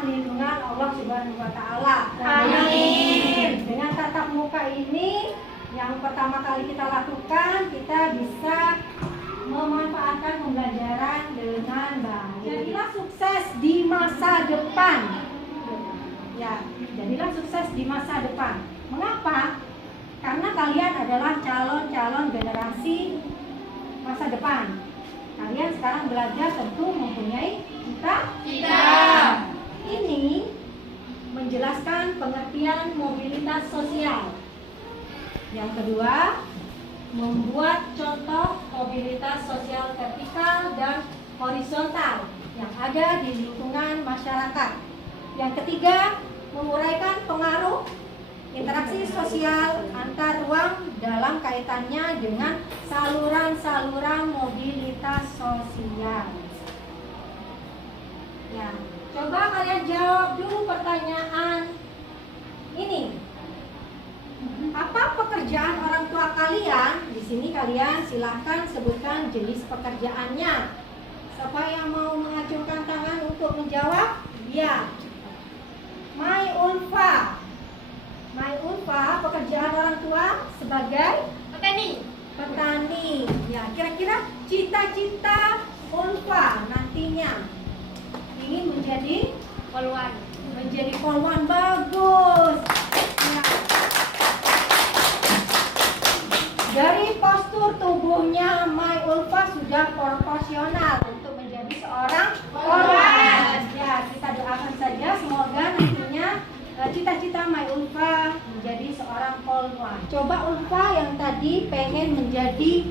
dalam lindungan Allah Subhanahu wa Ta'ala. Amin. Dengan tatap muka ini, yang pertama kali kita lakukan, kita bisa memanfaatkan pembelajaran dengan baik. Jadilah sukses di masa depan. Ya, jadilah sukses di masa depan. Mengapa? Karena kalian adalah calon-calon generasi masa depan. Kalian sekarang belajar tentu mempunyai cita. Ini menjelaskan pengertian mobilitas sosial. Yang kedua, membuat contoh mobilitas sosial vertikal dan horizontal yang ada di lingkungan masyarakat. Yang ketiga, menguraikan pengaruh interaksi sosial antar ruang dalam kaitannya dengan saluran-saluran mobilitas sosial. Ya, coba kalian jawab dulu pertanyaan ini. Apa pekerjaan orang tua kalian? Di sini kalian silahkan sebutkan jenis pekerjaannya. Siapa yang mau mengacungkan tangan untuk menjawab? Ya. Mai Ulfa. Mai Ulfa, pekerjaan orang tua sebagai petani. Ya, kira-kira cita-cita Ulfa nantinya ingin menjadi Poluan. menjadi polwan. Bagus. Ya. Dari postur tubuhnya Mai Ulfa sudah proporsional untuk menjadi seorang polwan. Ya, kita doakan saja semoga nantinya cita-cita Mai Ulfa menjadi seorang polwan. Coba Ulfa yang tadi pengen menjadi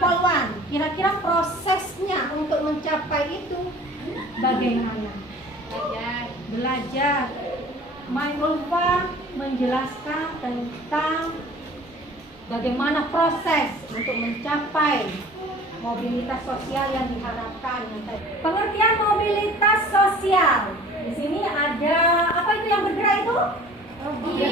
polwan, kira-kira prosesnya untuk mencapai itu bagaimana? Belajar. Mai Ulfa menjelaskan tentang bagaimana proses untuk mencapai mobilitas sosial yang diharapkan. Pengertian mobilitas sosial. Di sini ada apa itu yang bergerak itu? Mobil.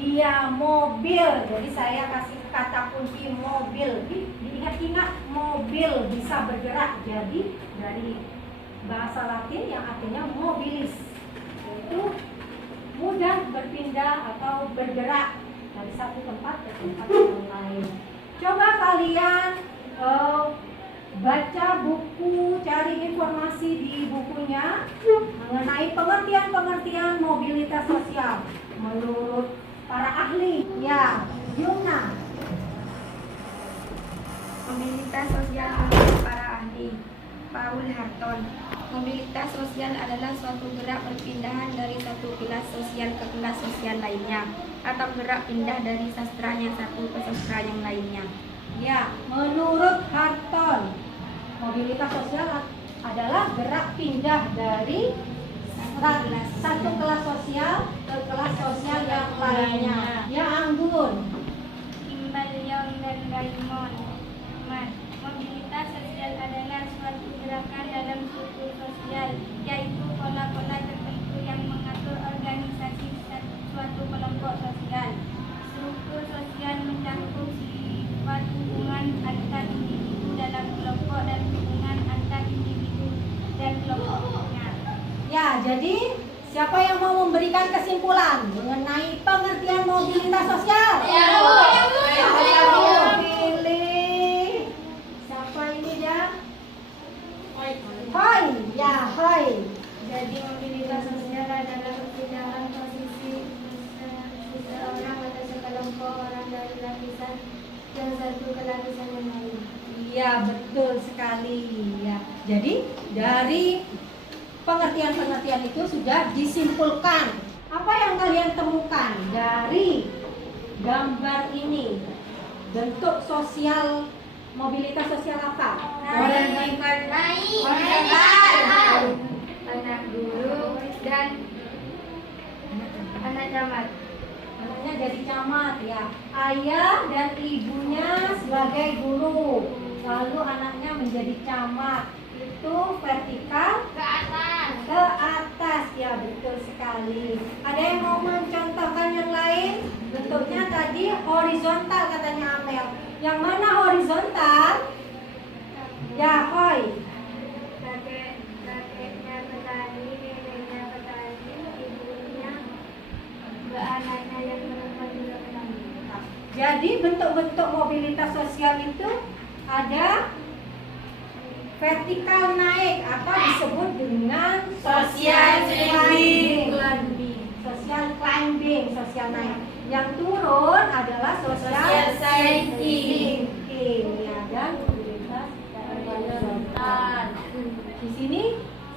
Iya, mobil. Jadi saya kasih kata kunci mobil. Diingat-ingat, mobil bisa bergerak. Jadi dari bahasa Latin yang artinya mobilis, yaitu mudah berpindah atau bergerak dari satu tempat ke tempat yang lain. Coba kalian baca buku, cari informasi di bukunya mengenai pengertian mobilitas sosial menurut para ahli. Ya, Yuna. Mobilitas sosial menurut para ahli. Paul Harton. Mobilitas sosial adalah suatu gerak perpindahan dari satu kelas sosial ke kelas sosial lainnya, atau gerak pindah dari sastra yang satu ke sastra yang lainnya. Ya, menurut Harton, mobilitas sosial adalah gerak pindah dari satu kelas sosial ke kelas sosial yang lainnya. Ya, Anggun. Iqbal Young dan Raymond. Mobilitas sosial adalah suatu gerakan dalam struktur sosial, yaitu pola-pola tertentu yang mengatur organisasi suatu kelompok sosial. Struktur sosial mencakup sifat hubungan antar individu dalam kelompok dan hubungan antar individu dan kelompoknya. Ya, jadi siapa yang mau memberikan kesimpulan mengenai pengertian mobilitas sosial? Ya, Bu. Ayo pilih. Siapa ini ya? Hoi. Ya, hoi. Jadi mobilitas sosial adalah perpindahan posisi seseorang atau sekelompok orang dari lapisan yang satu ke lapisan yang lain. Iya, betul sekali ya. Jadi dari pengertian-pengertian itu sudah disimpulkan. Apa yang kalian temukan dari gambar ini? Bentuk sosial, mobilitas sosial apa? Anak guru dan anak camat. Anaknya jadi camat ya. Ayah dan ibunya sebagai guru. Lalu anaknya menjadi camat. Itu vertikal Ke atas. ke atas. Ya, betul sekali. Ada yang mau mencontohkan yang lain? Bentuknya tadi horizontal katanya Amel. Yang mana horizontal? Ya, hoi. Kakeknya Jadi bentuk-bentuk mobilitas sosial itu ada vertikal naik atau disebut dengan Social climbing. Social climbing, sosial naik. Yang turun adalah social sinking. Ya, dan mobilitas horizontal. Di sini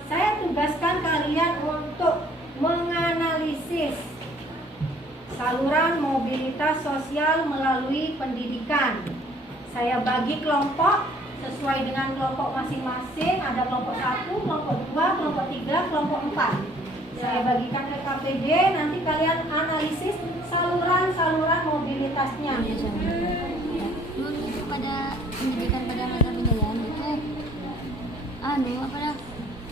saya tugaskan kalian untuk menganalisis saluran mobilitas sosial melalui pendidikan. Saya bagi kelompok sesuai dengan kelompok masing-masing. Ada kelompok 1, kelompok 2, kelompok 3, kelompok 4. Saya bagikan ke KPD, nanti kalian analisis saluran-saluran mobilitasnya. Dulu pada pendidikan pada masa penjajahan itu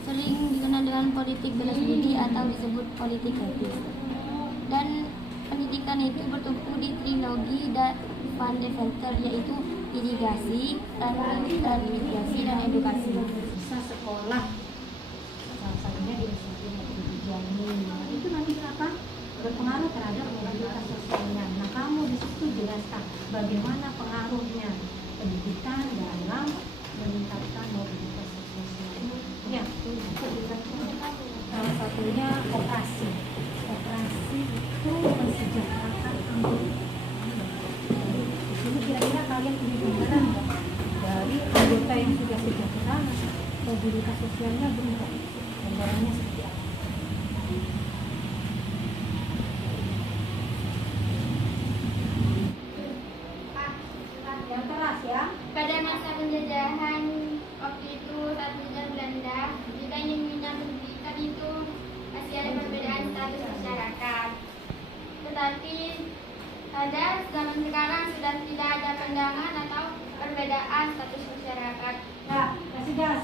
sering dikenal dengan politik belas budi atau disebut politik etis. Dan pendidikan itu bertumpu di trilogi Van de Venter, yaitu irigasi, transmigrasi, dan edukasi. Bisa sekolah, salah satunya di dijamin. Nah, itu nanti apa? Berpengaruh terhadap mobilitas sosialnya. Nah, kamu di situ jelaskan bagaimana pengaruhnya pendidikan dalam meningkatkan mobilitas sosial. Ya, salah satunya operasi. Operasi itu mensejahterakan anggota. Di sini kira-kira kalian punya gambaran nggak? Dari anggota yang sudah sejahtera, mobilitas sosialnya berubah. Gambarannya seperti apa? Yang keras ya. Pada masa penjajahan waktu itu saat penjajahan Belanda, jika ingin meminta pendidikan itu masih ada perbedaan status masyarakat. Tetapi pada zaman sekarang sudah tidak ada pandangan atau perbedaan status masyarakat. Ya, kasih gas.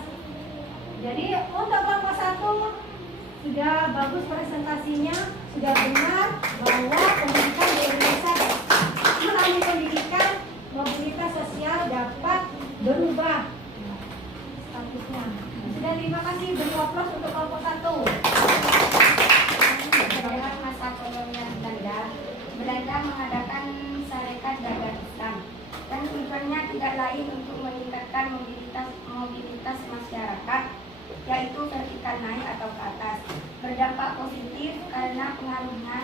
Jadi untuk kelompok 1 sudah bagus presentasinya, sudah benar bahwa pendidikan di Indonesia melalui pendidikan mobilitas sosial dapat berubah statusnya. Sudah, terima kasih. Beri aplaus untuk kelompok 1. Pada masa kolonial Belanda mengadakan Sarekat Dagang Islam, dan tujuannya tidak lain untuk meningkatkan mobilitas masyarakat, yaitu vertikal naik atau ke atas. Berdampak positif karena pengaruhnya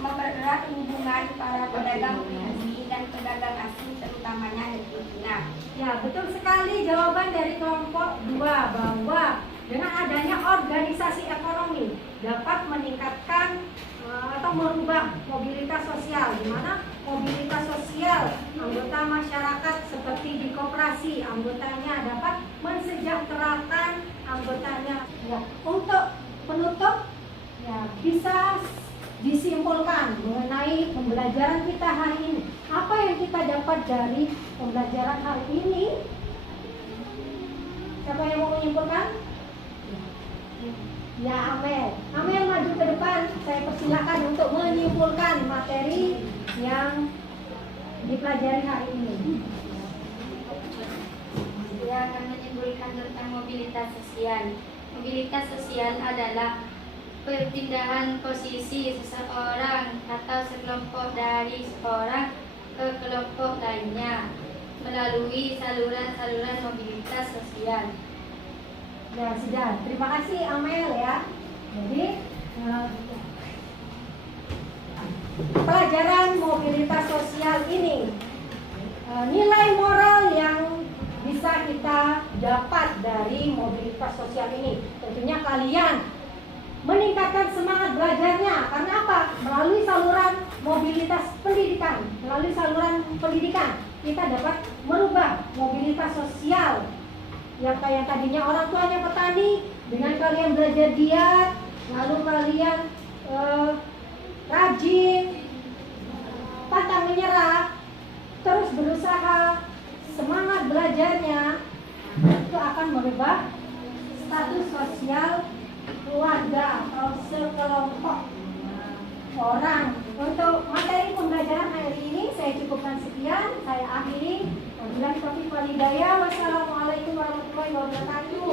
mempererat hubungan para pedagang pribumi dan pedagang asing, terutamanya negeri Cina. Ya, betul sekali jawaban dari kelompok 2 bahwa dengan adanya organisasi ekonomi dapat meningkatkan atau merubah mobilitas sosial, di mana mobilitas sosial anggota masyarakat seperti di koperasi, anggotanya dapat mensejahterakan anggotanya. Ya, untuk penutup ya bisa disimpulkan mengenai pembelajaran kita hari ini. Apa yang kita dapat dari pembelajaran hari ini? Siapa yang mau menyimpulkan? Ya, Amel. Amel maju ke depan. Saya persilakan untuk menyimpulkan materi yang dipelajari hari ini. Saya akan menyimpulkan tentang mobilitas sosial. Mobilitas sosial adalah perpindahan posisi seseorang atau sekelompok dari seorang ke kelompok lainnya melalui saluran-saluran mobilitas sosial. Ya, sudah. Terima kasih Amel ya. Jadi pelajaran mobilitas sosial ini nilai moral yang bisa kita dapat dari mobilitas sosial ini. Tentunya kalian meningkatkan semangat belajarnya. Karena apa? Melalui saluran mobilitas pendidikan, melalui saluran pendidikan kita dapat merubah mobilitas sosial. Yang kayak tadinya orang tuanya petani, dengan kalian belajar giat, lalu kalian rajin, pantang menyerah, terus berusaha, semangat belajarnya, itu akan merubah status sosial keluarga atau sekelompok orang. Untuk materi pembelajaran hari ini saya cukupkan sekian, saya akhiri. Wabillahi taufiq wal hidayah. Wassalamualaikum warahmatullahi wabarakatuh.